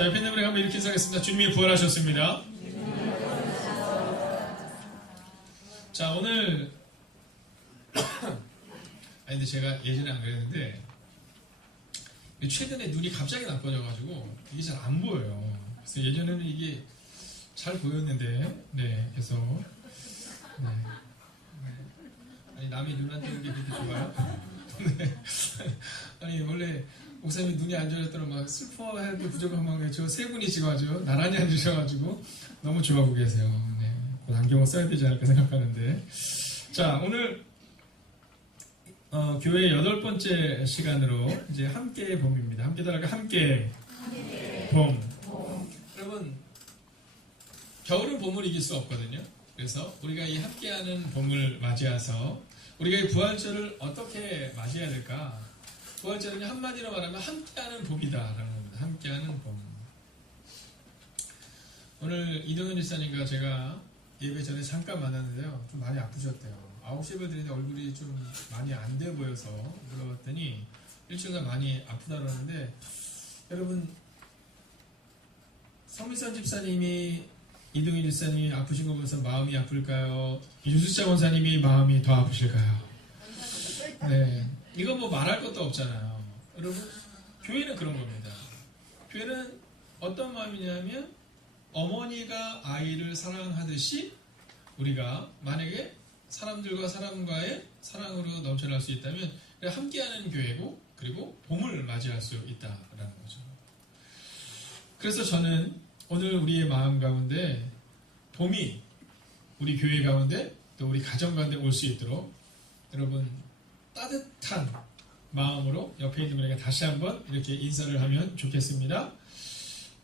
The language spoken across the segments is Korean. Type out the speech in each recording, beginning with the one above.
자, 옆에 있는 분에게 한번 이렇게 인사하겠습니다. 주님이 부활하셨습니다. 자, 오늘 아니 근데 제가 예전에 안 그랬는데 최근에 눈이 갑자기 나빠져가지고 이게 잘 안 보여요. 그래서 예전에는 이게 잘 보였는데, 네, 그래서 네. 아니 남이 눈 안 좋은 게 그렇게 좋아요? 네. 아니 원래 목사님이 눈이 안 좋았더니 막 슬퍼해도 부족한 마음에 저 세 분이 지금 아주 나란히 앉으셔가지고 너무 좋아하고 계세요. 네. 곧 안경을 써야 되지 않을까 생각하는데, 자, 오늘 교회 8번째 시간으로 이제 함께 봄입니다. 함께 따라가 함께 봄. 여러분, 겨울은 봄을 이길 수 없거든요. 그래서 우리가 이 함께하는 봄을 맞이해서 우리가 이 부활절을 어떻게 맞이해야 될까? 부활절은 한마디로 말하면 함께하는 봄이다라는 겁니다. 함께하는 봄. 오늘 이동현 지사님과 제가 예배 전에 잠깐 만났는데요. 좀 많이 아프셨대요. 9시 예배 드리는데 얼굴이 좀 많이 안 돼 보여서 물어봤더니 일주일간 많이 아프다고 하는데, 여러분, 성미선 집사님이 이동희 집사님이 아프신 거 보면서 마음이 아플까요? 유수자 원사님이 마음이 더 아프실까요? 네, 이거 뭐 말할 것도 없잖아요. 여러분, 교회는 그런 겁니다. 교회는 어떤 마음이냐면 어머니가 아이를 사랑하듯이 우리가 만약에 사람들과 사람과의 사랑으로 넘쳐날 수 있다면 함께하는 교회고, 그리고 봄을 맞이할 수 있다라는 거죠. 그래서 저는 오늘 우리의 마음 가운데 봄이 우리 교회 가운데 또 우리 가정 가운데 올 수 있도록 여러분 따뜻한 마음으로 옆에 있는 분에게 다시 한번 이렇게 인사를 하면 좋겠습니다.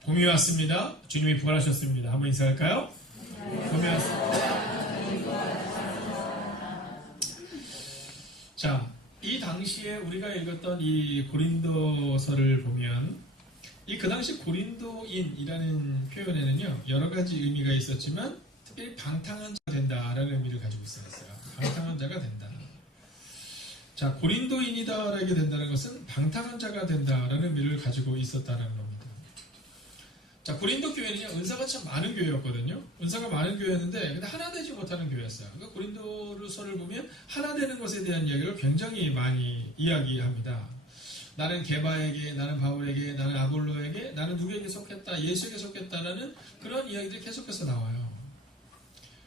봄이 왔습니다. 주님이 부활하셨습니다. 한번 인사할까요? 봄이 왔습니다. 자, 이 당시에 우리가 읽었던 이 고린도서를 보면 그 당시 고린도인이라는 표현에는요, 여러 가지 의미가 있었지만 특별히 방탕한 자가 된다라는 의미를 가지고 있었어요. 방탕한 자가 된다. 자, 고린도인이다라게 된다는 것은 방탕한 자가 된다라는 의미를 가지고 있었다는 겁니다. 자, 고린도 교회는요, 은사가 참 많은 교회였거든요. 은사가 많은 교회였는데, 근데 하나 되지 못하는 교회였어요. 그러니까 고린도서를 보면 하나 되는 것에 대한 이야기를 굉장히 많이 이야기합니다. 나는 게바에게, 나는 바울에게, 나는 아볼로에게, 나는 누구에게 속했다, 예수에게 속했다라는 그런 이야기들이 계속해서 나와요.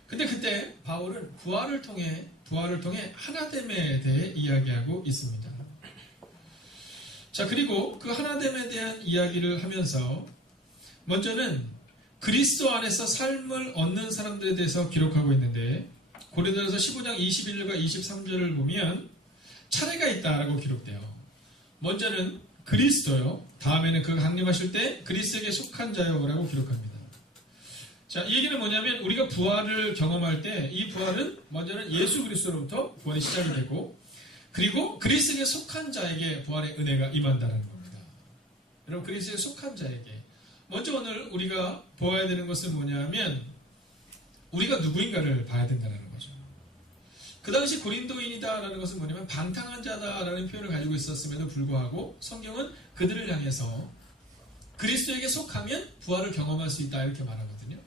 근데 그때 바울은 부활을 통해 하나됨에 대해 이야기하고 있습니다. 자, 그리고 그 하나됨에 대한 이야기를 하면서 먼저는 그리스도 안에서 삶을 얻는 사람들에 대해서 기록하고 있는데, 고린도전서 15장 21절과 23절을 보면 차례가 있다라고 기록돼요. 먼저는 그리스도요, 다음에는 그가 강림하실 때 그리스도에게 속한 자요라고 기록합니다. 자, 이 얘기는 뭐냐면 우리가 부활을 경험할 때 이 부활은 먼저는 예수 그리스도로부터 부활이 시작이 되고, 그리고 그리스도에게 속한 자에게 부활의 은혜가 임한다는 겁니다. 여러분, 그리스도에 속한 자에게 먼저 오늘 우리가 보아야 되는 것은 뭐냐면 우리가 누구인가를 봐야 된다는 거죠. 그 당시 고린도인이다라는 것은 뭐냐면 방탕한 자다라는 표현을 가지고 있었음에도 불구하고 성경은 그들을 향해서 그리스도에게 속하면 부활을 경험할 수 있다 이렇게 말하거든요.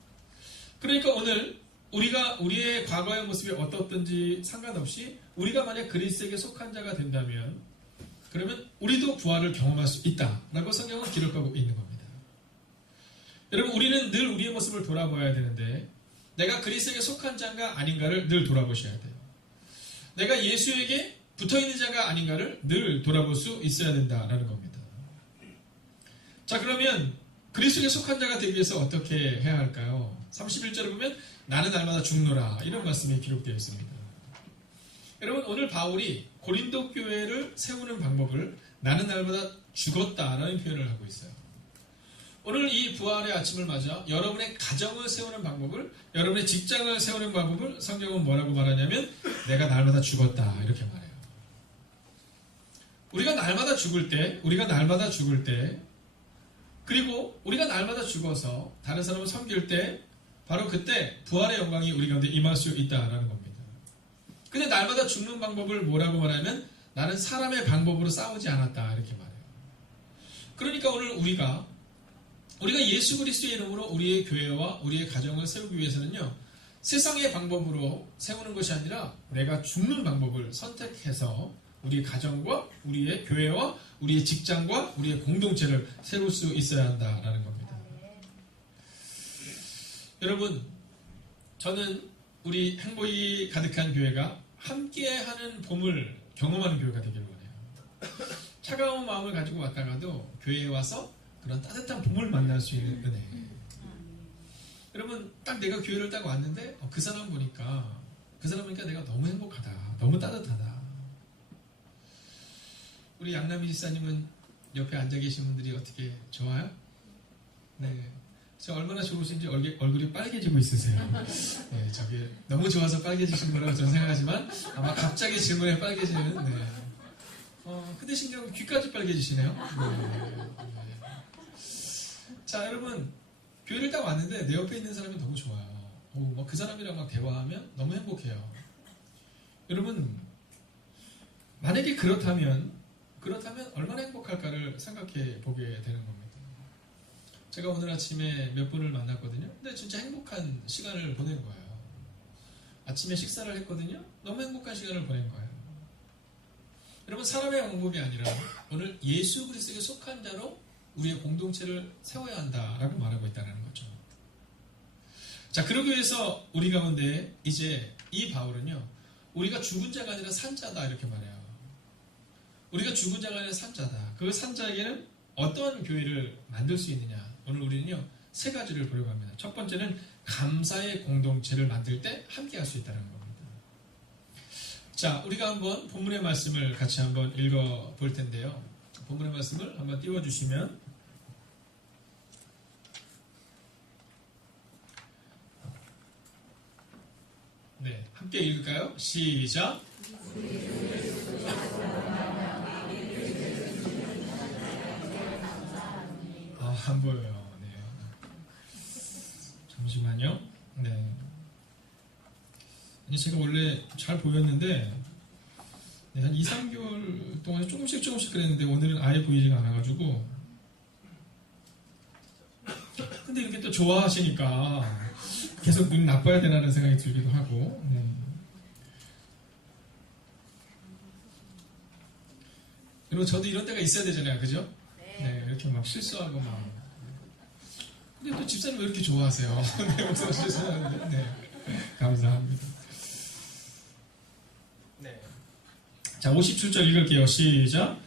그러니까 오늘 우리가 우리의 과거의 모습이 어떻든지 상관없이 우리가 만약 그리스도에게 속한 자가 된다면 그러면 우리도 부활을 경험할 수 있다라고 성경은 기록하고 있는 겁니다. 여러분, 우리는 늘 우리의 모습을 돌아봐야 되는데 내가 그리스도에게 속한 자가 아닌가를 늘 돌아보셔야 돼요. 내가 예수에게 붙어있는 자가 아닌가를 늘 돌아볼 수 있어야 된다라는 겁니다. 자, 그러면 그리스도에게 속한 자가 되기 위해서 어떻게 해야 할까요? 31절을 보면 나는 날마다 죽노라 이런 말씀이 기록되어 있습니다. 여러분, 오늘 바울이 고린도 교회를 세우는 방법을 나는 날마다 죽었다라는 표현을 하고 있어요. 오늘 이 부활의 아침을 맞아 여러분의 가정을 세우는 방법을, 여러분의 직장을 세우는 방법을 성경은 뭐라고 말하냐면 내가 날마다 죽었다 이렇게 말해요. 우리가 날마다 죽을 때 그리고 우리가 날마다 죽어서 다른 사람을 섬길 때 바로 그때 부활의 영광이 우리 가운데 임할 수 있다라는 겁니다. 근데 날마다 죽는 방법을 뭐라고 말하면 나는 사람의 방법으로 싸우지 않았다 이렇게 말해요. 그러니까 오늘 우리가 우리가 예수 그리스도의 이름으로 우리의 교회와 우리의 가정을 세우기 위해서는요, 세상의 방법으로 세우는 것이 아니라 내가 죽는 방법을 선택해서 우리의 가정과 우리의 교회와 우리의 직장과 우리의 공동체를 세울 수 있어야 한다라는 겁니다. 여러분, 저는 우리 행복이 가득한 교회가 함께하는 봄을 경험하는 교회가 되기를 원해요. 차가운 마음을 가지고 왔다가도 교회에 와서 그런 따뜻한 봄을 만날 수 있는 은혜. 여러분, 딱 내가 교회를 딱 왔는데 그 사람 보니까 내가 너무 행복하다, 너무 따뜻하다. 우리 양남희 지사님은 옆에 앉아 계신 분들이 어떻게 좋아요? 네, 저 얼마나 좋으신지 얼굴이 빨개지고 있으세요. 네, 저게 너무 좋아서 빨개지신 거라고 저는 생각하지만 아마 갑자기 질문에 빨개지는. 네. 근데 신기하게 귀까지 빨개지시네요. 네. 자, 여러분, 교회를 딱 왔는데 내 옆에 있는 사람이 너무 좋아요. 그 사람이랑 막 대화하면 너무 행복해요. 여러분, 만약에 그렇다면 얼마나 행복할까를 생각해 보게 되는 겁니다. 제가 오늘 아침에 몇 분을 만났거든요. 근데 진짜 행복한 시간을 보낸 거예요. 아침에 식사를 했거든요. 너무 행복한 시간을 보낸 거예요. 여러분, 사람의 방법이 아니라 오늘 예수 그리스도에 속한 자로 우리의 공동체를 세워야 한다라고 말하고 있다는 거죠. 자, 그러기 위해서 우리 가운데 이제 이 바울은요, 우리가 죽은 자가 아니라 산 자다 이렇게 말해요. 우리가 죽은 자가 아니라 산 자다. 그 산 자에게는 어떤 교회를 만들 수 있느냐. 오늘 우리는요, 세 가지를 보려고 합니다. 첫 번째는 감사의 공동체를 만들 때 함께 할 수 있다는 겁니다. 자, 우리가 한번 본문의 말씀을 같이 한번 읽어 볼 텐데요. 본문의 말씀을 한번 띄워주시면, 네, 함께 읽을까요? 시작. 안 보여요. 네. 잠시만요. 네. 제가 원래 잘 보였는데, 네, 한 2, 3개월 동안 조금씩 그랬는데, 오늘은 아예 보이지가 않아가지고. 근데 이렇게 또 좋아하시니까 계속 눈이 나빠야 되나라는 생각이 들기도 하고. 네. 그리고 저도 이런 때가 있어야 되잖아요. 그죠? 네, 이렇게 막 실수하고 막. 근데 또 집사님 왜 이렇게 좋아하세요? 네, 목사님 실수하는데. 네, 감사합니다. 네. 자, 57절 읽을게요. 시작.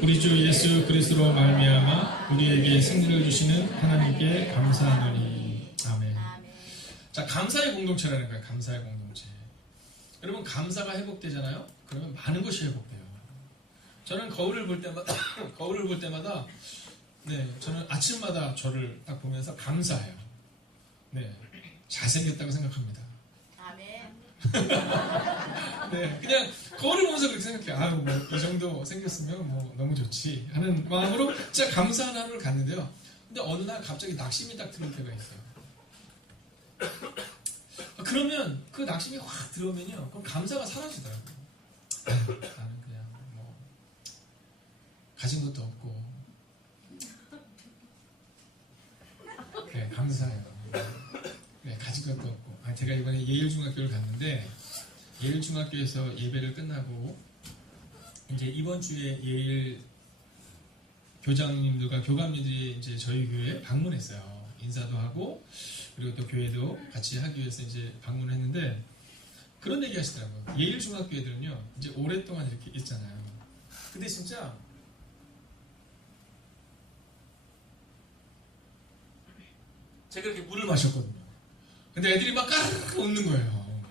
우리 주 예수 그리스도로 말미암아 우리에게 승리를 주시는 하나님께 감사하노니. 아멘. 자, 감사의 공동체라는 거예요. 감사의 공동체. 여러분, 감사가 회복되잖아요. 그러면 많은 것이 회복돼요. 저는 거울을 볼 때마다 네, 저는 아침마다 저를 딱 보면서 감사해요. 네, 잘생겼다고 생각합니다. 아멘. 네, 그냥 거울을 보면서 그렇게 생각해요. 아유, 뭐 이 정도 생겼으면 뭐 너무 좋지 하는 마음으로 진짜 감사한 하루를 갔는데요. 근데 어느 날 갑자기 낙심이 딱 들어올 때가 있어요. 그러면 그 낙심이 확 들어오면요, 그럼 감사가 사라지더라고요. 나는 그냥 뭐 가진 것도 없고. 네, 감사해요. 네, 가진 것도 없고. 제가 이번에 예일중학교를 갔는데, 예일중학교에서 예배를 끝나고, 이제 이번 주에 예일 교장님들과 교감님들이 이제 저희 교회에 방문했어요. 인사도 하고, 그리고 또 교회도 같이 하기 위해서 이제 방문을 했는데, 그런 얘기 하시더라고요. 예일중학교 애들은요, 이제 오랫동안 이렇게 있잖아요. 근데 진짜, 제가 이렇게 물을 마셨거든요. 근데 애들이 막 까르르 웃는 거예요.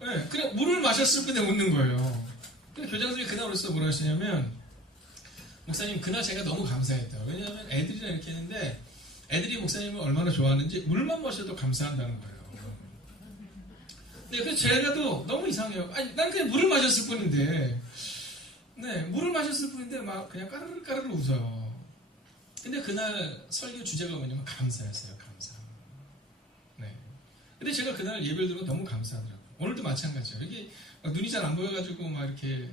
네, 그냥 물을 마셨을 뿐에 웃는 거예요. 근데 교장선생님이 그날 오셔서 뭐라 하시냐면, 목사님, 그날 제가 너무 감사했다. 왜냐하면 애들이랑 이렇게 했는데, 애들이 목사님을 얼마나 좋아하는지 물만 마셔도 감사한다는 거예요. 네, 그래서 제가도 너무 이상해요. 아니, 난 그냥 물을 마셨을 뿐인데, 네, 물을 마셨을 뿐인데, 막 그냥 까르르 웃어요. 근데 그날 설교 주제가 뭐냐면 감사였어요. 감사. 네. 근데 제가 그날 예배를 들으면 너무 감사하더라고요. 오늘도 마찬가지예요. 이게 눈이 잘 안 보여가지고 막 이렇게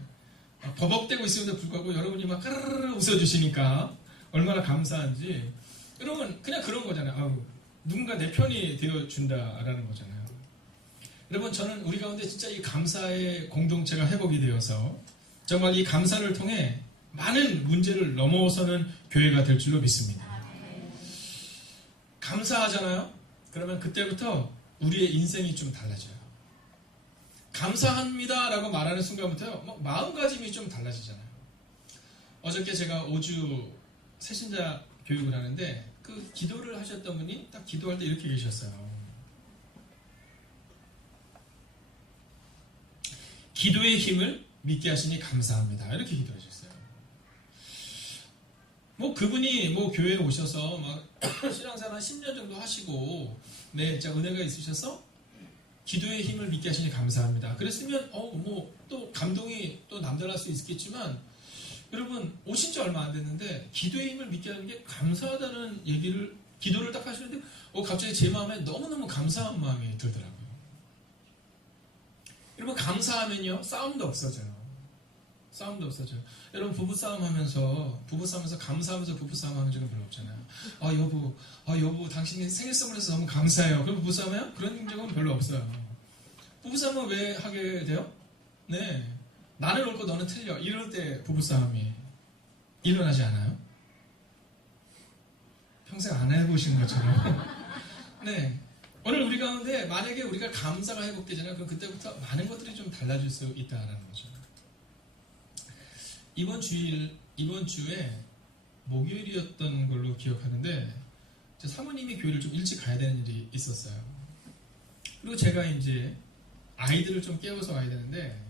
버벅대고 있음에도 불구하고 여러분이 막 까르르 웃어주시니까 얼마나 감사한지. 여러분 그냥 그런 거잖아요. 아우, 누군가 내 편이 되어준다라는 거잖아요. 여러분 저는 우리 가운데 진짜 이 감사의 공동체가 회복이 되어서 정말 이 감사를 통해 많은 문제를 넘어서는 교회가 될 줄로 믿습니다. 감사하잖아요. 그러면 그때부터 우리의 인생이 좀 달라져요. 감사합니다 라고 말하는 순간부터 마음가짐이 좀 달라지잖아요. 어저께 제가 5주 새신자 교육을 하는데 그 기도를 하셨던 분이 딱 기도할 때 이렇게 계셨어요. 기도의 힘을 믿게 하시니 감사합니다. 이렇게 기도하셨어요. 그분이 교회에 오셔서 신앙생활 한 10년 정도 하시고 네, 진짜 은혜가 있으셔서 기도의 힘을 믿게 하시니 감사합니다. 그랬으면 또 감동이 또 남달랄 수 있겠지만 여러분 오신 지 얼마 안 됐는데 기도의 힘을 믿게 하는 게 감사하다는 얘기를 기도를 딱 하시는데 갑자기 제 마음에 너무너무 감사한 마음이 들더라고요. 여러분 감사하면요 싸움도 없어져요. 싸움도 없어져요. 여러분 부부싸움 하면서 감사하면서 부부싸움 하는 적은 별로 없잖아요. 여보 당신이 생일 선물해서 너무 감사해요. 그럼 부부싸움해요? 그런 적은 별로 없어요. 부부싸움은 왜 하게 돼요? 네, 나는 옳고 너는 틀려 이럴 때 부부싸움이 일어나지 않아요? 평생 안 해보신 것처럼. 네, 오늘 우리 가운데 만약에 우리가 감사가 회복되잖아요. 그럼 그때부터 많은 것들이 좀 달라질 수 있다는 거죠. 이번 주에 목요일이었던 걸로 기억하는데 제 사모님이 교회를 좀 일찍 가야 되는 일이 있었어요. 그리고 제가 이제 아이들을 좀 깨워서 가야 되는데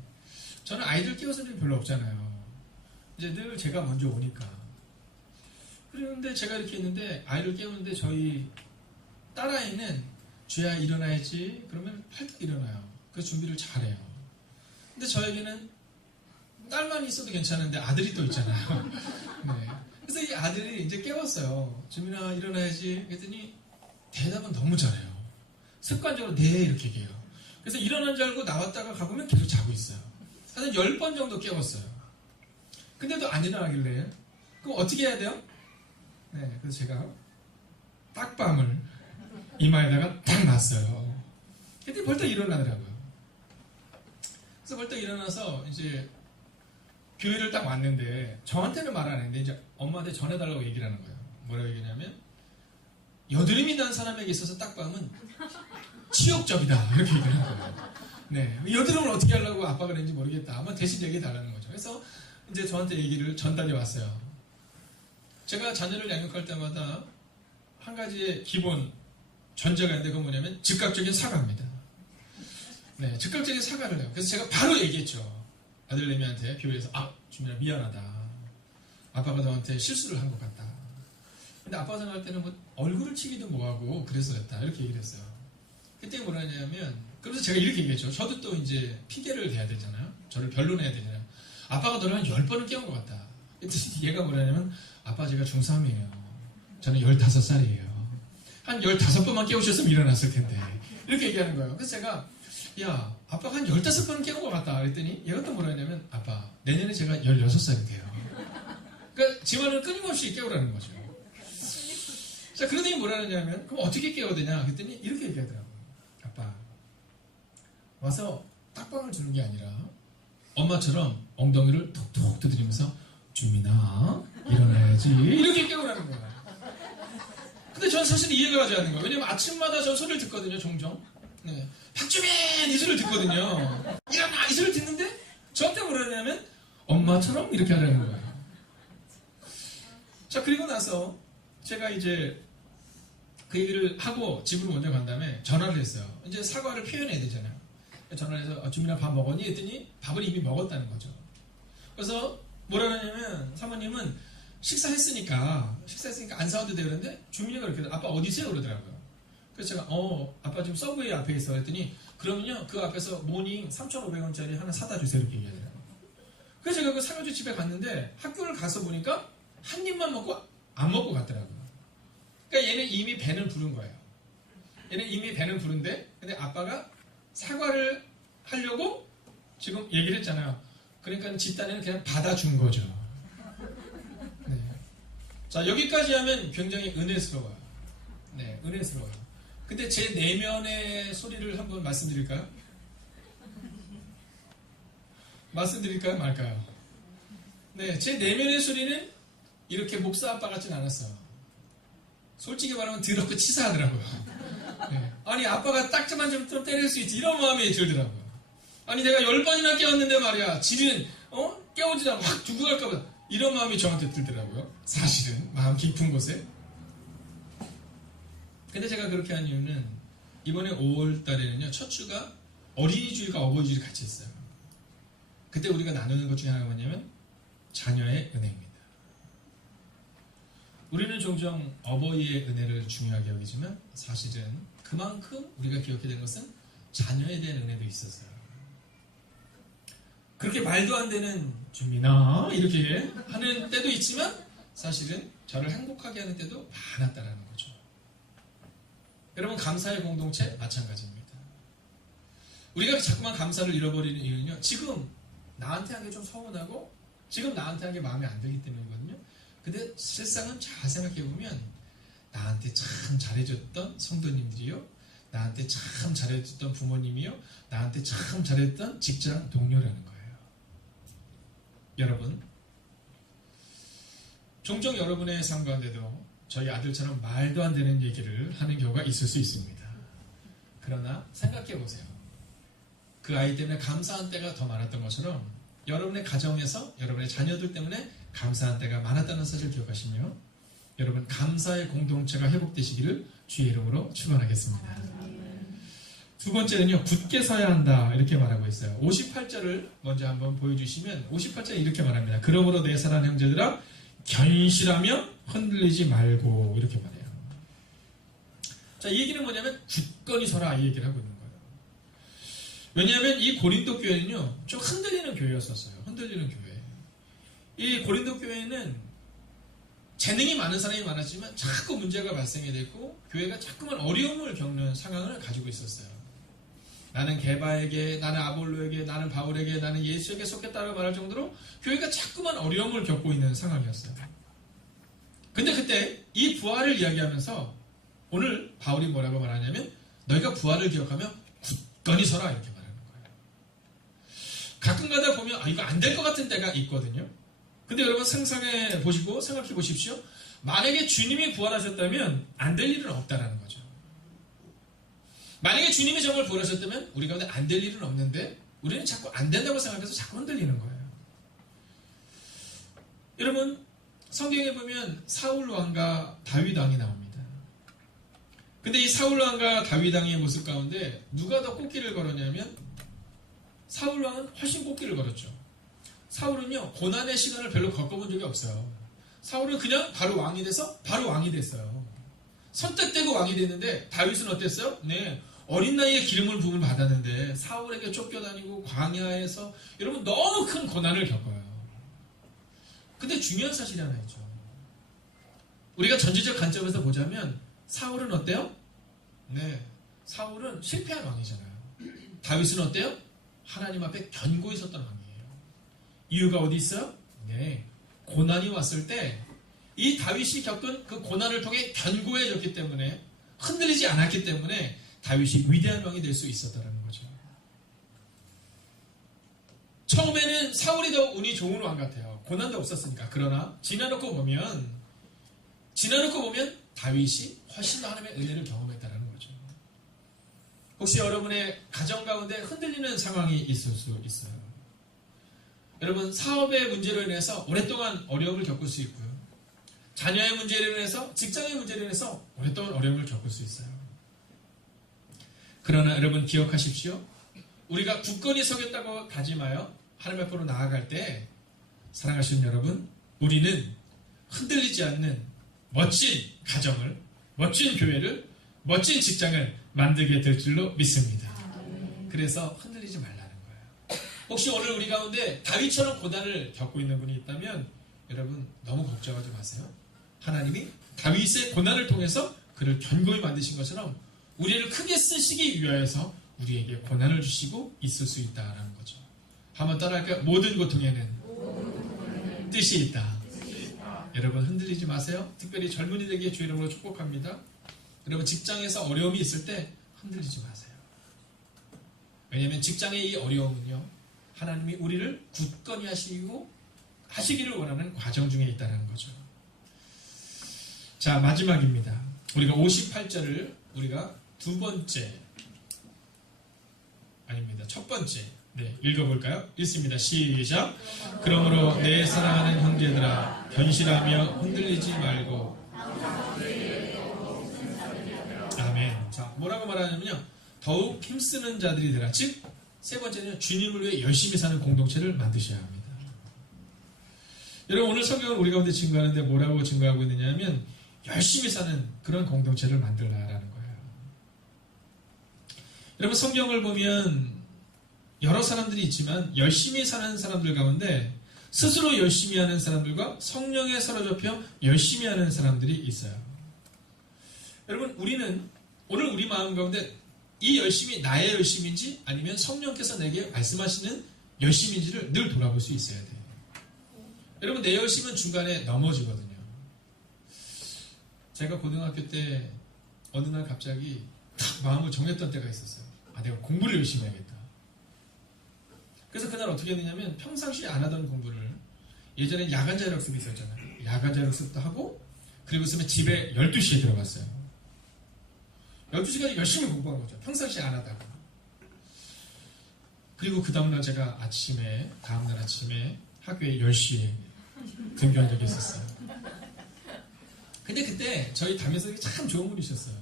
저는 아이들 깨워서 일이 별로 없잖아요. 이제 늘 제가 먼저 오니까. 그런데 제가 이렇게 있는데 아이를 깨우는데 저희 딸아이는 주야 일어나야지 그러면 팔딱 일어나요. 그래서 준비를 잘해요. 근데 저에게는 딸만 있어도 괜찮은데 아들이 또 있잖아요. 네. 그래서 이 아들이 이제 깨웠어요. 주민아 일어나야지. 그랬더니 대답은 너무 잘해요. 습관적으로 네 이렇게 얘기해요. 그래서 일어난 줄 알고 나왔다가 가보면 계속 자고 있어요. 한 10번 정도 깨웠어요. 근데도 안 일어나길래 그럼 어떻게 해야 돼요? 네, 그래서 제가 딱밤을 이마에다가 딱 놨어요. 그랬더니 벌떡 일어나더라고요. 그래서 벌떡 일어나서 이제 교회를 딱 왔는데 저한테는 말 안 했는데 이제 엄마한테 전해달라고 얘기를 하는 거예요. 뭐라고 얘기냐면 여드름이 난 사람에게 있어서 딱밤은 치욕적이다 이렇게 얘기를 하는 거예요. 네, 여드름을 어떻게 하려고 아빠가 그랬는지 모르겠다. 아마 대신 얘기해 달라는 거죠. 그래서 이제 저한테 얘기를 전달해 왔어요. 제가 자녀를 양육할 때마다 한 가지의 기본 전제가 있는데 그건 뭐냐면 즉각적인 사과입니다. 네, 즉각적인 사과를 해요. 그래서 제가 바로 얘기했죠. 아들내미한테 교회에서 주민아 미안하다. 아빠가 너한테 실수를 한 것 같다. 근데 아빠가 생각할 때는 얼굴을 치기도 뭐하고 그래서 그랬다. 이렇게 얘기를 했어요. 그때 뭐라 하냐면 그래서 제가 이렇게 얘기했죠. 저도 또 이제 핑계를 대야 되잖아요. 저를 변론해야 되잖아요. 아빠가 너를 한 10번은 깨운 것 같다. 그랬더니 얘가 뭐라 하냐면 아빠 제가 중3이에요. 저는 15살이에요. 한 15번만 깨우셨으면 일어났을 텐데. 이렇게 얘기하는 거예요. 그래서 제가 야, 아빠가 한 15번은 깨운 것 같다. 그랬더니 얘가 또 뭐라 했냐면 아빠, 내년에 제가 16살이 돼요. 그러니까 집안을 끊임없이 깨우라는 거죠. 자, 그러더니 뭐라 하냐면 그럼 어떻게 깨워야 되냐? 그랬더니 이렇게 얘기하더라고요. 아빠, 와서 딱밤을 주는 게 아니라 엄마처럼 엉덩이를 톡톡 두드리면서 주민아, 일어나야지. 이렇게 깨우라는 거예요. 근데 전 사실 이해가 가지 않는 거예요. 왜냐면 아침마다 전 소리를 듣거든요, 종종. 네. 박주민! 이 소리를 듣거든요. 일어나! 이 소리를 듣는데 저한테 뭐라 하냐면 엄마처럼 이렇게 하라는 거예요. 자, 그리고 나서 제가 이제 그 얘기를 하고 집으로 먼저 간 다음에 전화를 했어요. 이제 사과를 표현해야 되잖아요. 전화를 해서 주민아 밥 먹었니? 했더니 밥을 이미 먹었다는 거죠. 그래서 뭐라 하냐면 사모님은 식사했으니까 안 사와도 돼요. 그런데 주민이가 그렇게 아빠 어디 있어요? 그러더라고요. 그래서 제가 아빠 지금 서브웨이 앞에 있어 그랬더니 그러면요 그 앞에서 모닝 3,500원짜리 하나 사다 주세요 이렇게 얘기하더라고요. 그래서 제가 그 사가지고 집에 갔는데 학교를 가서 보니까 한 입만 먹고 안 먹고 갔더라고요. 그러니까 얘는 이미 배는 부른 거예요. 얘는 이미 배는 부른데 근데 아빠가 사과를 하려고 지금 얘기를 했잖아요. 그러니까 집단에는 그냥 받아준 거죠. 네. 자, 여기까지 하면 굉장히 은혜스러워요. 네, 은혜스러워요. 근데 제 내면의 소리를 한번 말씀드릴까요? 말씀드릴까요? 말까요? 네, 제 내면의 소리는 이렇게 목사 아빠 같진 않았어요. 솔직히 말하면 더럽고 치사하더라고요. 네. 아니, 아빠가 딱지만 좀 때릴 수 있지, 이런 마음이 들더라고요. 아니, 내가 10번이나 깨웠는데 말이야, 지는 깨우지 않고 확 두고 갈까봐, 이런 마음이 저한테 들더라고요. 사실은 마음 깊은 곳에. 근데 제가 그렇게 한 이유는 이번에 5월 달에는요, 첫 주가 어린이 주일과 어버이 주일이 같이 있어요. 그때 우리가 나누는 것 중에 하나가 뭐냐면 자녀의 은혜입니다. 우리는 종종 어버이의 은혜를 중요하게 여기지만 사실은 그만큼 우리가 기억해야 되는 것은 자녀에 대한 은혜도 있었어요. 그렇게 말도 안 되는 준민아 이렇게 하는 때도 있지만 사실은 저를 행복하게 하는 때도 많았다는 거죠. 여러분, 감사의 공동체 마찬가지입니다. 우리가 자꾸만 감사를 잃어버리는 이유는요, 지금 나한테 한 게 좀 서운하고 지금 나한테 한 게 마음에 안 들기 때문이거든요. 근데 실상은 잘 생각해보면 나한테 참 잘해줬던 성도님들이요, 나한테 참 잘해줬던 부모님이요, 나한테 참 잘했던 직장 동료라는 거예요. 여러분, 종종 여러분의 삶 가운데도 저희 아들처럼 말도 안 되는 얘기를 하는 경우가 있을 수 있습니다. 그러나 생각해보세요. 그 아이 때문에 감사한 때가 더 많았던 것처럼 여러분의 가정에서 여러분의 자녀들 때문에 감사한 때가 많았다는 사실을 기억하시며 여러분, 감사의 공동체가 회복되시기를 주의 이름으로 축원하겠습니다. 두 번째는요, 굳게 서야 한다 이렇게 말하고 있어요. 58절을 먼저 한번 보여주시면 58절에 이렇게 말합니다. 그러므로 내 사랑하는 형제들아 견실하며 흔들리지 말고 이렇게 말해요. 자, 이 얘기는 뭐냐면 굳건히 서라 이 얘기를 하고 있는 거예요. 왜냐하면 이 고린도 교회는요, 좀 흔들리는 교회였었어요. 흔들리는 교회. 이 고린도 교회는 재능이 많은 사람이 많았지만 자꾸 문제가 발생이 됐고 교회가 자꾸만 어려움을 겪는 상황을 가지고 있었어요. 나는 게바에게, 나는 아볼로에게, 나는 바울에게, 나는 예수에게 속했다고 말할 정도로 교회가 자꾸만 어려움을 겪고 있는 상황이었어요. 근데 그때 이 부활을 이야기하면서 오늘 바울이 뭐라고 말하냐면 너희가 부활을 기억하며 굳건히 서라 이렇게 말하는 거예요. 가끔가다 보면 이거 안 될 것 같은 때가 있거든요. 근데 여러분 상상해 보시고 생각해 보십시오. 만약에 주님이 부활하셨다면 안 될 일은 없다라는 거죠. 만약에 주님이 정말 부활하셨다면 우리 가운데 안 될 일은 없는데 우리는 자꾸 안 된다고 생각해서 자꾸 흔들리는 거예요. 여러분, 성경에 보면 사울 왕과 다윗 왕이 나옵니다. 근데 이 사울 왕과 다윗 왕의 모습 가운데 누가 더 꽃길을 걸었냐면 사울 왕은 훨씬 꽃길을 걸었죠. 사울은요, 고난의 시간을 별로 겪어본 적이 없어요. 사울은 그냥 바로 왕이 돼서 바로 왕이 됐어요. 선택되고 왕이 됐는데 다윗은 어땠어요? 네, 어린 나이에 기름을 부음을 받았는데 사울에게 쫓겨다니고 광야에서 여러분 너무 큰 고난을 겪어요. 근데 중요한 사실이 하나 있죠. 우리가 전지적 관점에서 보자면 사울은 어때요? 네, 사울은 실패한 왕이잖아요. 다윗은 어때요? 하나님 앞에 견고히 섰던 왕이에요. 이유가 어디 있어요? 네, 고난이 왔을 때 이 다윗이 겪은 그 고난을 통해 견고해졌기 때문에, 흔들리지 않았기 때문에 다윗이 위대한 왕이 될 수 있었다는 거죠. 처음에는 사울이 더 운이 좋은 왕 같아요. 고난도 없었으니까. 그러나 지나놓고 보면 다윗이 훨씬 더 하나님의 은혜를 경험했다는 거죠. 혹시 여러분의 가정 가운데 흔들리는 상황이 있을 수 있어요. 여러분, 사업의 문제로 인해서 오랫동안 어려움을 겪을 수 있고요. 자녀의 문제로 인해서, 직장의 문제로 인해서 오랫동안 어려움을 겪을 수 있어요. 그러나 여러분 기억하십시오. 우리가 굳건히 서겠다고 다짐하여 하나님 앞으로 나아갈 때 사랑하시는 여러분, 우리는 흔들리지 않는 멋진 가정을, 멋진 교회를, 멋진 직장을 만들게 될 줄로 믿습니다. 그래서 흔들리지 말라는 거예요. 혹시 오늘 우리 가운데 다윗처럼 고난을 겪고 있는 분이 있다면 여러분 너무 걱정하지 마세요. 하나님이 다윗의 고난을 통해서 그를 견고히 만드신 것처럼 우리를 크게 쓰시기 위하여서 우리에게 고난을 주시고 있을 수 있다라는 거죠. 한번 따라할까요? 모든 고통에는 뜻이 있다. 여러분 흔들리지 마세요. 특별히 젊은이들에게 주의 이름으로 축복합니다. 여러분 직장에서 어려움이 있을 때 흔들리지 마세요. 왜냐하면 직장의 이 어려움은요, 하나님이 우리를 굳건히 하시기를 원하는 과정 중에 있다는 거죠. 자, 마지막입니다. 우리가 58절을 우리가 첫 번째 읽어볼까요? 읽습니다. 시작. 그러므로 내 사랑하는 형제들아, 견실하며 흔들리지 말고. 아멘. 자, 뭐라고 말하냐면요, 더욱 힘쓰는 자들이 되라. 즉, 세 번째는 주님을 위해 열심히 사는 공동체를 만드셔야 합니다. 여러분, 오늘 성경을 우리 가운데 증거하는데 뭐라고 증거하고 있느냐면 열심히 사는 그런 공동체를 만들라라는 거예요. 여러분, 성경을 보면 여러 사람들이 있지만 열심히 사는 사람들 가운데 스스로 열심히 하는 사람들과 성령에 사로잡혀 열심히 하는 사람들이 있어요. 여러분, 우리는 오늘 우리 마음 가운데 이 열심이 나의 열심인지 아니면 성령께서 내게 말씀하시는 열심인지를 늘 돌아볼 수 있어야 돼요. 여러분, 내 열심은 중간에 넘어지거든요. 제가 고등학교 때 어느 날 갑자기 탁 마음을 정했던 때가 있었어요. 내가 공부를 열심히 해야겠다. 그래서 그날 어떻게 했느냐면 평상시에 안 하던 공부를, 예전에 야간 자율학습이 있었잖아요. 야간 자율학습도 하고, 그리고 있으면 집에 12시에 들어갔어요. 12시까지 열심히 공부한 거죠. 평상시에 안 하다가. 그리고 그 다음날 제가 다음날 아침에 학교에 10시에 등교한 적이 있었어요. 근데 그때 저희 담임선생님이 참 좋은 분이셨어요.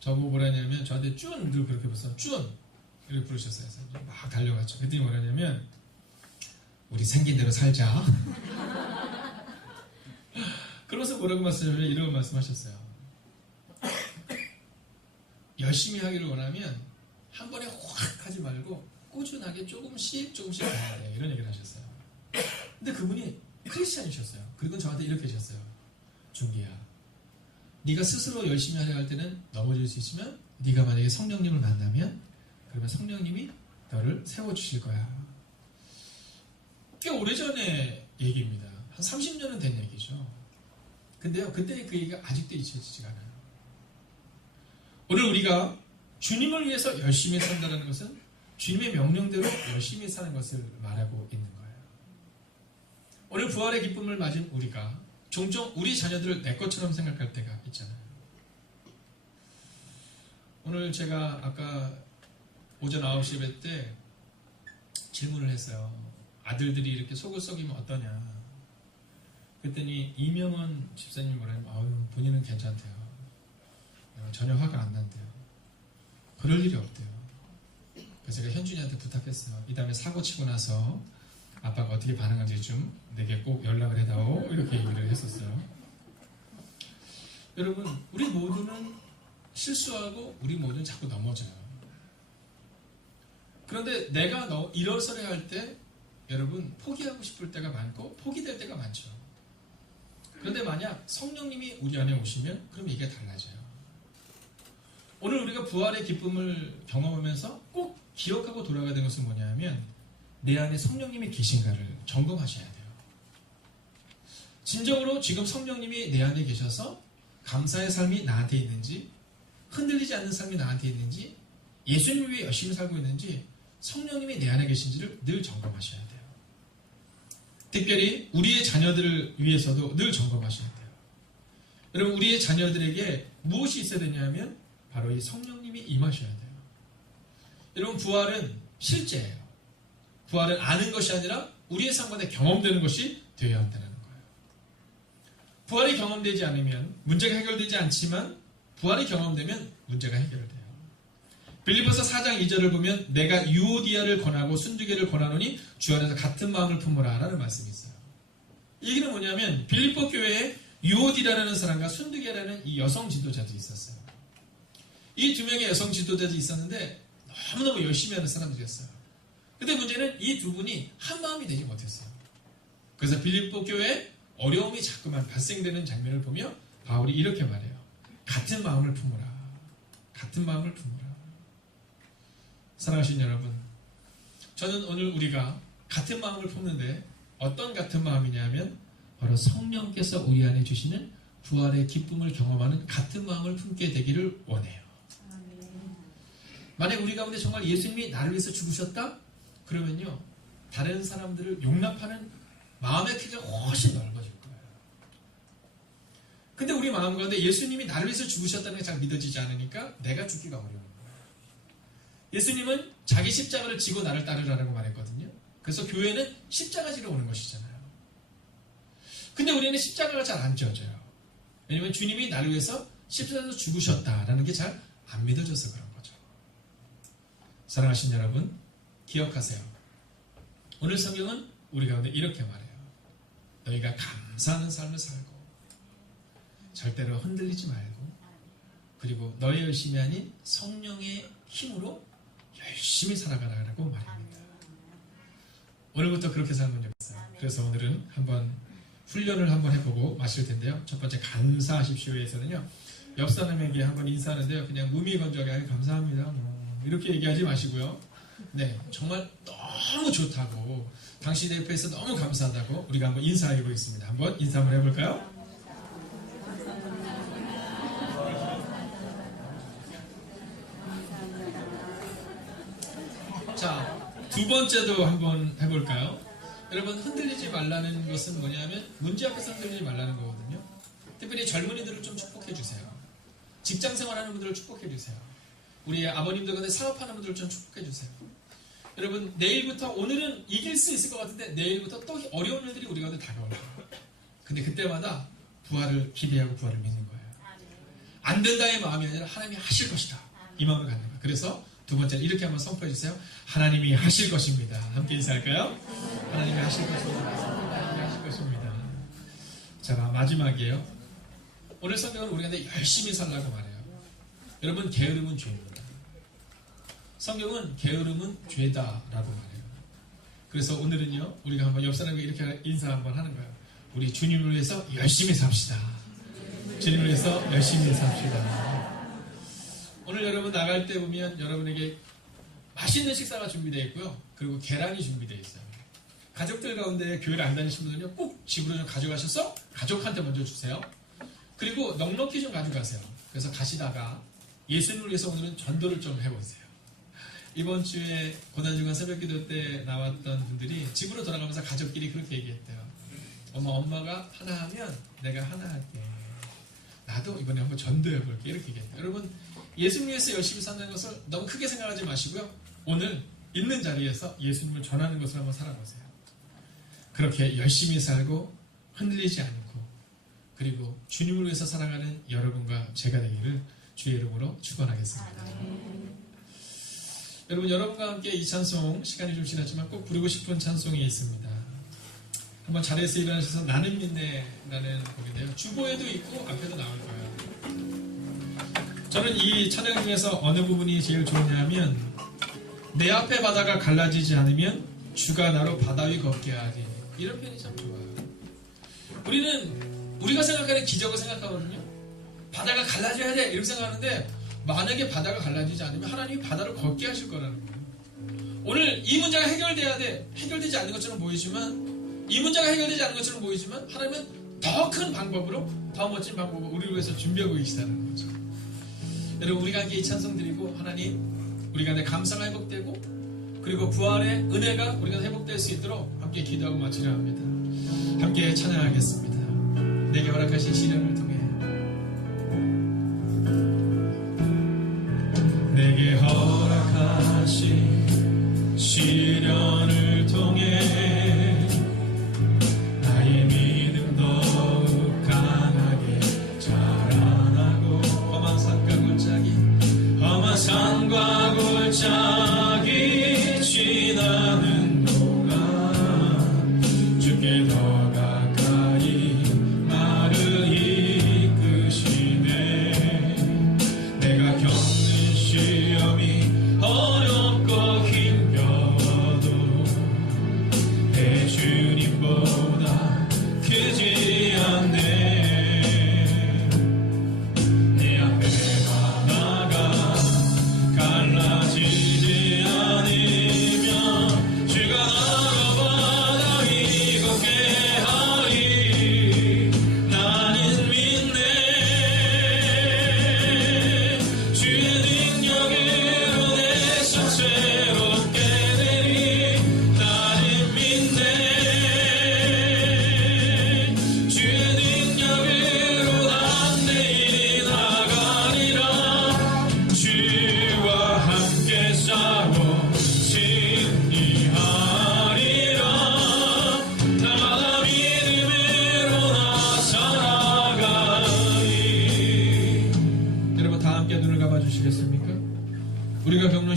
저보고 뭐라냐면 저한테 쭈은 늘 그렇게 불렀어요. 쭈은 이렇게 부르셨어요. 막 달려갔죠. 그랬더니 뭐라냐면 우리 생긴 대로 살자. 그러면서 뭐라고 말씀하셨냐면 이런 말씀하셨어요. 열심히 하기를 원하면 한 번에 확 하지 말고 꾸준하게 조금씩 가야 돼. 이런 얘기를 하셨어요. 근데 그분이 크리스찬이셨어요. 그리고 저한테 이렇게 하셨어요. 준기야, 네가 스스로 열심히 하려 할 때는 넘어질 수 있지만 네가 만약에 성령님을 만나면 그러면 성령님이 너를 세워주실 거야. 꽤 오래전의 얘기입니다. 한 30년은 된 얘기죠. 근데요, 그때 그 얘기가 아직도 잊혀지지가 않아요. 오늘 우리가 주님을 위해서 열심히 산다는 것은 주님의 명령대로 열심히 사는 것을 말하고 있는 거예요. 오늘 부활의 기쁨을 맞은 우리가 종종 우리 자녀들을 내 것처럼 생각할 때가 있잖아요. 오늘 제가 아까 오전 9시 예배 때 질문을 했어요. 아들들이 이렇게 속을 썩이면 어떠냐. 그랬더니 이명원 집사님이 뭐라냐면 본인은 괜찮대요. 전혀 화가 안 난대요. 그럴 일이 없대요. 그래서 제가 현준이한테 부탁했어요. 이 다음에 사고 치고 나서 아빠가 어떻게 반응하는지 좀 내게 꼭 연락을 해다오. 이렇게 얘기를 했었어요. 여러분, 우리 모두는 실수하고 우리 모두는 자꾸 넘어져요. 그런데 내가 일어서려 할 때 여러분 포기하고 싶을 때가 많고 포기될 때가 많죠. 그런데 만약 성령님이 우리 안에 오시면 그럼 이게 달라져요. 오늘 우리가 부활의 기쁨을 경험하면서 꼭 기억하고 돌아가야 되는 것은 뭐냐면 내 안에 성령님이 계신가를 점검하셔야 돼요. 진정으로 지금 성령님이 내 안에 계셔서 감사의 삶이 나한테 있는지, 흔들리지 않는 삶이 나한테 있는지, 예수님 위해 열심히 살고 있는지 성령님이 내 안에 계신지를 늘 점검하셔야 돼요. 특별히 우리의 자녀들을 위해서도 늘 점검하셔야 돼요. 여러분, 우리의 자녀들에게 무엇이 있어야 되냐면 바로 이 성령님이 임하셔야 돼요. 여러분, 부활은 실제예요. 부활은 아는 것이 아니라 우리의 삶 가운데 경험되는 것이 되어야 한다는 거예요. 부활이 경험되지 않으면 문제가 해결되지 않지만 부활이 경험되면 문제가 해결돼요. 빌립보서 4장 2절을 보면 내가 유오디아를 권하고 순두개를 권하노니 주 안에서 같은 마음을 품으라 라는 말씀이 있어요. 이 얘기는 뭐냐면 빌립보 교회에 유오디라는 사람과 순두개라는 이 여성 지도자들이 있었어요. 이 두 명의 여성 지도자들이 있었는데 너무너무 열심히 하는 사람들이었어요. 근데 문제는 이 두 분이 한 마음이 되지 못했어요. 그래서 빌립보 교회에 어려움이 자꾸만 발생되는 장면을 보며 바울이 이렇게 말해요. 같은 마음을 품으라. 같은 마음을 품으라. 사랑하신 여러분, 저는 오늘 우리가 같은 마음을 품는데 어떤 같은 마음이냐면 바로 성령께서 우리 안에 주시는 부활의 기쁨을 경험하는 같은 마음을 품게 되기를 원해요. 만약 우리 가운데 정말 예수님이 나를 위해서 죽으셨다? 그러면요, 다른 사람들을 용납하는 마음의 크기가 훨씬 넓어질 거예요. 근데 우리 마음 가운데 예수님이 나를 위해서 죽으셨다는 게 잘 믿어지지 않으니까 내가 죽기가 어려운 거예요. 예수님은 자기 십자가를 지고 나를 따르라고 말했거든요. 그래서 교회는 십자가 지러 오는 것이잖아요. 근데 우리는 십자가가 잘 안 지어져요. 왜냐하면 주님이 나를 위해서 십자가에서 죽으셨다라는 게 잘 안 믿어져서 그런 거죠. 사랑하신 여러분, 기억하세요. 오늘 성경은 우리 가운데 이렇게 말해요. 너희가 감사하는 삶을 살고 절대로 흔들리지 말고, 그리고 너의 열심이 아닌 성령의 힘으로 열심히 살아가라고 말합니다. 오늘부터 그렇게 살면 되겠어요. 그래서 오늘은 한번 훈련을 한번 해보고 마실 텐데요. 첫 번째, 감사하십시오에서는요, 옆 사람에게 한번 인사하는데요, 그냥 무미건조하게 감사합니다 이렇게 얘기하지 마시고요. 네, 정말 너무 좋다고, 당신 옆에서 너무 감사하다고 우리가 한번 인사해 보겠습니다. 한번 인사 한번 해볼까요? 자, 두 번째도 한번 해볼까요? 여러분, 흔들리지 말라는 것은 뭐냐면 문제 앞에서 흔들리지 말라는 거거든요. 특별히 젊은이들을 좀 축복해 주세요. 직장 생활하는 분들을 축복해 주세요. 우리 아버님들 가운데 사업하는 분들을 좀 축복해 주세요. 여러분, 내일부터, 오늘은 이길 수 있을 것 같은데 내일부터 또 어려운 일들이 우리 가운데 다가올 거예요. 근데 그때마다 부활을 기대하고 부활을 믿는 거예요. 안 된다의 마음이 아니라 하나님이 하실 것이다, 이 마음을 갖는 거예요. 그래서 두 번째는 이렇게 한번 선포해 주세요. 하나님이 하실 것입니다. 함께 인사할까요? 하나님이 하실 것입니다. 하나님이 하실 것입니다. 자, 마지막이에요. 오늘 성경은 우리가 열심히 살라고 말해요. 여러분, 게으름은 죄입니다. 성경은 게으름은 죄다라고 말해요. 그래서 오늘은요, 우리가 한번 옆 사람에게 이렇게 인사 한번 하는 거예요. 우리 주님을 위해서 열심히 삽시다. 주님을 위해서 열심히 삽시다. 오늘 여러분 나갈 때 보면 여러분에게 맛있는 식사가 준비되어 있고요. 그리고 계란이 준비되어 있어요. 가족들 가운데 교회를 안 다니시는 분들은요, 꼭 집으로 좀 가져가셔서 가족한테 먼저 주세요. 그리고 넉넉히 좀 가져가세요. 그래서 가시다가 예수님을 위해서 오늘은 전도를 좀 해보세요. 이번 주에 고난주간 새벽기도 때 나왔던 분들이 집으로 돌아가면서 가족끼리 그렇게 얘기했대요. 엄마가 하나 하면 내가 하나 할게. 나도 이번에 한번 전도해볼게. 이렇게 얘기했대요. 여러분, 예수님 위해서 열심히 사는 것을 너무 크게 생각하지 마시고요. 오늘 있는 자리에서 예수님을 전하는 것을 한번 살아보세요. 그렇게 열심히 살고 흔들리지 않고, 그리고 주님을 위해서 살아가는 여러분과 제가 되기를 주의 이름으로 축원하겠습니다. 여러분, 여러분과 함께 이 찬송, 시간이 좀 지났지만 꼭 부르고 싶은 찬송이 있습니다. 한번 자리에서 일어나셔서 나는 믿네라는 곡인데요. 주보에도 있고 앞에도 나올 거예요. 저는 이 찬양 중에서 어느 부분이 제일 좋냐면, 내 앞에 바다가 갈라지지 않으면 주가 나로 바다 위 걷게 하리, 이런 편이 참 좋아요. 우리가 생각하는 기적을 생각하거든요. 바다가 갈라져야 돼, 이렇게 생각하는데, 만약에 바다가 갈라지지 않으면 하나님이 바다를 걷게 하실 거라는 거예요. 오늘 이 문제가 해결돼야 돼, 해결되지 않는 것처럼 보이지만, 이 문제가 해결되지 않는 것처럼 보이지만 하나님은 더 큰 방법으로, 더 멋진 방법으로 우리를 위해서 준비하고 계시다는 거죠. 여러분, 우리가 함께 이 찬송 드리고, 하나님, 우리가 내 감사가 회복되고, 그리고 부활의 은혜가 우리가 회복될 수 있도록 함께 기도하고 마치려 합니다. 함께 찬양하겠습니다. 내게 허락하신 시련을 통해, 내게 허락하신 시련을 통해 나의 믿음 더욱 강하게 자라나고, 험한 산과 골짜기 지나는 동안 주께 더 가까이 나를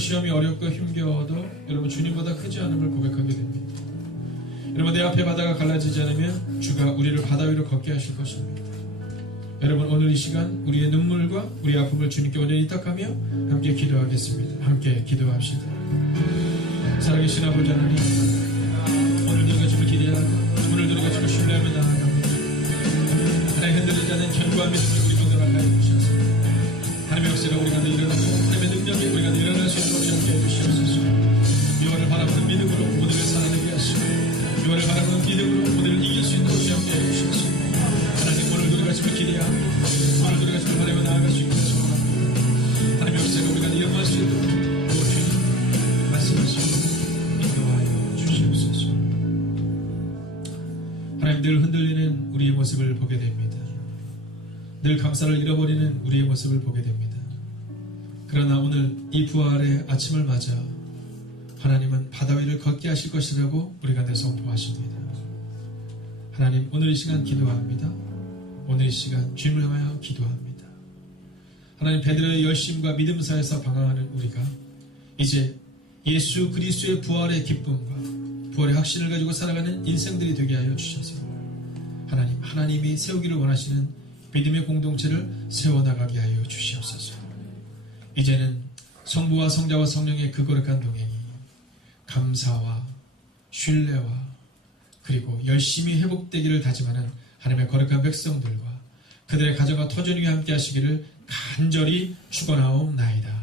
시험이 어렵고 힘겨워도 여러분 주님보다 크지 않음을 고백하게 됩니다. 여러분 내 앞에 바다가 갈라지지 않으면 주가 우리를 바다 위로 걷게 하실 것입니다. 여러분 오늘 이 시간 우리의 눈물과 우리의 아픔을 주님께 온전히 위탁하며 함께 기도하겠습니다. 함께 기도합시다. 살아계신 아버지 하나님, 오늘도 우리가 주를 기대하고 오늘도 우리가 주를 신뢰하며 나아갑니다. 하나님 흔들리지 않는 견고한 믿음을 우리 모두 가까이 주셔서 하나님의 역사가 우리가 늘 일어나고 하나님의 능력이 우리가 늘 일어날 수 있도록 함께 해주시옵소서. 유월을 바라보는 믿음으로 모두를 살아내게 하시고 유월을 바라보는 믿음으로 모두를 이길 수 있도록 함께 해주시옵소서. 하나님 오늘도 우리가 주를 기대하고 오늘도 우리가 주를 바라며 나아갈 수 있도록 소원합니다. 하나님의 역사가 우리가 늘 영화할 수 있도록 주님 말씀하시고 인도하여 주시옵소서. 하나님 늘 흔들리는 우리의 모습을 보게 됩니다. 늘 감사를 잃어버리는 우리의 모습을 보게 됩니다. 그러나 오늘 이 부활의 아침을 맞아 하나님은 바다 위를 걷게 하실 것이라고 우리가 늘 선포하십니다. 하나님 오늘 이 시간 기도합니다. 오늘 이 시간 주님을 향하여 기도합니다. 하나님 베드로의 열심과 믿음 사이에서 방황하는 우리가 이제 예수 그리스도의 부활의 기쁨과 부활의 확신을 가지고 살아가는 인생들이 되게 하여 주셔서 하나님이 세우기를 원하시는 믿음의 공동체를 세워나가게 하여 주시옵소서. 이제는 성부와 성자와 성령의 그 거룩한 동행이 감사와 신뢰와 그리고 열심히 회복되기를 다짐하는 하나님의 거룩한 백성들과 그들의 가정과 터전 위에 함께 하시기를 간절히 축원하옵나이다.